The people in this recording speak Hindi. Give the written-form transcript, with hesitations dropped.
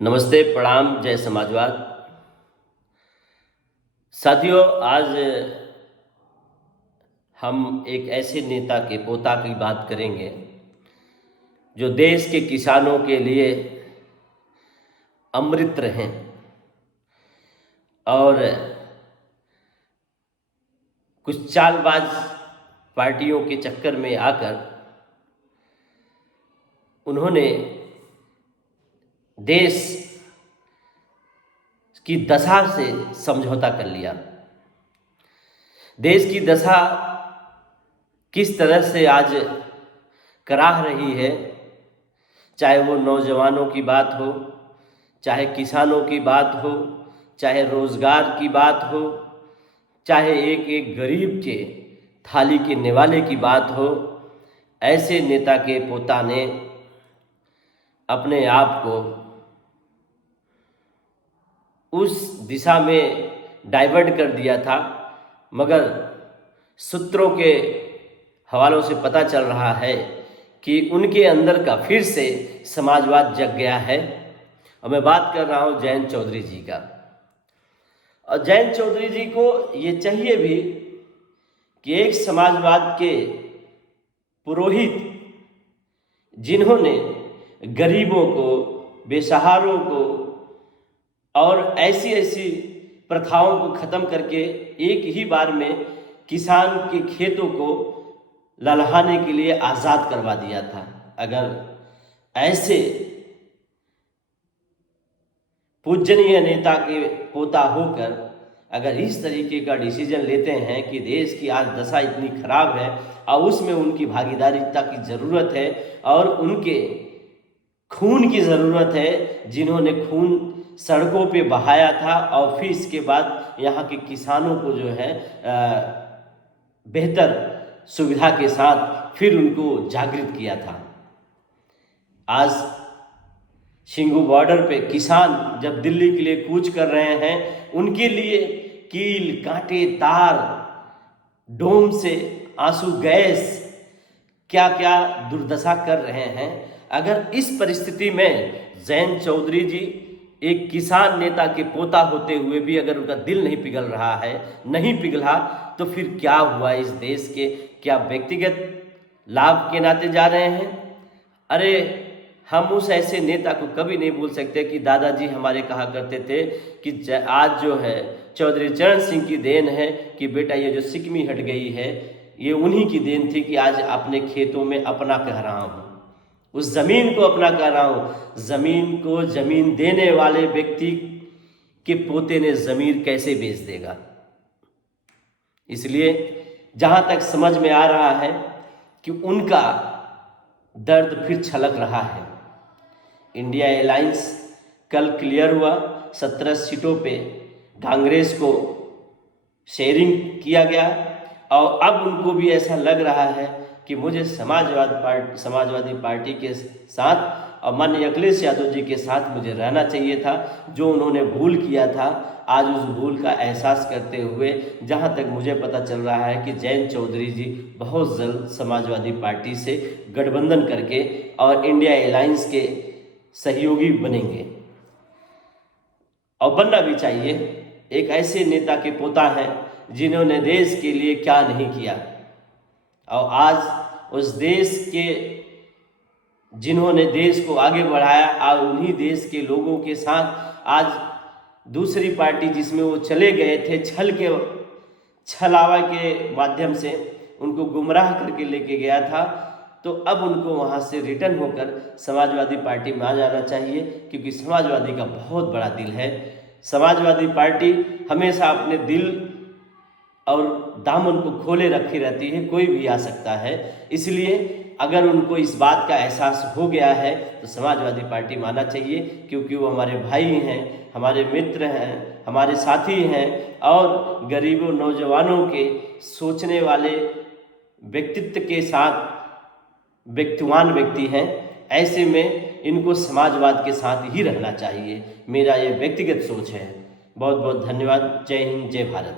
नमस्ते, प्रणाम, जय समाजवाद। साथियों, आज हम एक ऐसे नेता के पोता की बात करेंगे जो देश के किसानों के लिए अमृत रहे और कुछ चालबाज पार्टियों के चक्कर में आकर उन्होंने देश की दशा से समझौता कर लिया। देश की दशा किस तरह से आज कराह रही है, चाहे वो नौजवानों की बात हो, चाहे किसानों की बात हो, चाहे रोजगार की बात हो, चाहे एक एक गरीब के थाली के निवाले की बात हो, ऐसे नेता के पोता ने अपने आप को उस दिशा में डाइवर्ट कर दिया था। मगर सूत्रों के हवालों से पता चल रहा है कि उनके अंदर का फिर से समाजवाद जग गया है। और मैं बात कर रहा हूँ जयंत चौधरी जी का। और जयंत चौधरी जी को ये चाहिए भी कि एक समाजवाद के पुरोहित जिन्होंने गरीबों को, बेसहारों को और ऐसी ऐसी प्रथाओं को ख़त्म करके एक ही बार में किसान के खेतों को ललहाने के लिए आज़ाद करवा दिया था। अगर ऐसे पूजनीय नेता के पोता होकर अगर इस तरीके का डिसीजन लेते हैं कि देश की आज दशा इतनी खराब है और उसमें उनकी भागीदारिता की ज़रूरत है और उनके खून की ज़रूरत है, जिन्होंने खून सड़कों पे बहाया था और फिर इसके बाद यहाँ के किसानों को जो है बेहतर सुविधा के साथ फिर उनको जागृत किया था। आज शिंगू बॉर्डर पे किसान जब दिल्ली के लिए कूच कर रहे हैं, उनके लिए कील, कांटे, तार, डोम से आंसू गैस क्या क्या दुर्दशा कर रहे हैं। अगर इस परिस्थिति में जयंत चौधरी जी एक किसान नेता के पोता होते हुए भी अगर उनका दिल नहीं पिघल रहा है, नहीं पिघला, तो फिर क्या हुआ इस देश के? क्या व्यक्तिगत लाभ के नाते जा रहे हैं? अरे हम उस ऐसे नेता को कभी नहीं भूल सकते कि दादाजी हमारे कहा करते थे कि आज जो है चौधरी चरण सिंह की देन है कि बेटा ये जो सिकमी हट गई है ये उन्हीं की देन थी कि आज अपने खेतों में अपना कह रहा हूँ, उस ज़मीन को अपना कह रहा हूँ। ज़मीन को ज़मीन देने वाले व्यक्ति के पोते ने ज़मीन कैसे बेच देगा? इसलिए जहाँ तक समझ में आ रहा है कि उनका दर्द फिर छलक रहा है। इंडिया अलायंस कल क्लियर हुआ, 17 सीटों पे कांग्रेस को शेयरिंग किया गया और अब उनको भी ऐसा लग रहा है कि मुझे समाजवादी पार्टी के साथ और माननीय अखिलेश यादव जी के साथ मुझे रहना चाहिए था। जो उन्होंने भूल किया था, आज उस भूल का एहसास करते हुए जहां तक मुझे पता चल रहा है कि जयंत चौधरी जी बहुत जल्द समाजवादी पार्टी से गठबंधन करके और इंडिया अलायंस के सहयोगी बनेंगे और बनना भी चाहिए। एक ऐसे नेता के पोता हैं जिन्होंने देश के लिए क्या नहीं किया और आज उस देश के जिन्होंने देश को आगे बढ़ाया और उन्हीं देश के लोगों के साथ आज दूसरी पार्टी जिसमें वो चले गए थे, छलावा के माध्यम से उनको गुमराह करके लेके गया था, तो अब उनको वहाँ से रिटर्न होकर समाजवादी पार्टी में आ जाना चाहिए, क्योंकि समाजवादी का बहुत बड़ा दिल है। समाजवादी पार्टी हमेशा अपने दिल और दामन को खोले रखी रहती है, कोई भी आ सकता है। इसलिए अगर उनको इस बात का एहसास हो गया है तो समाजवादी पार्टी में आना चाहिए, क्योंकि वो हमारे भाई हैं, हमारे मित्र हैं, हमारे साथी हैं और गरीबों, नौजवानों के सोचने वाले व्यक्तित्व के साथ व्यक्तिवान व्यक्ति हैं। ऐसे में इनको समाजवाद के साथ ही रहना चाहिए। मेरा ये व्यक्तिगत सोच है। बहुत बहुत धन्यवाद। जय हिंद, जय भारत।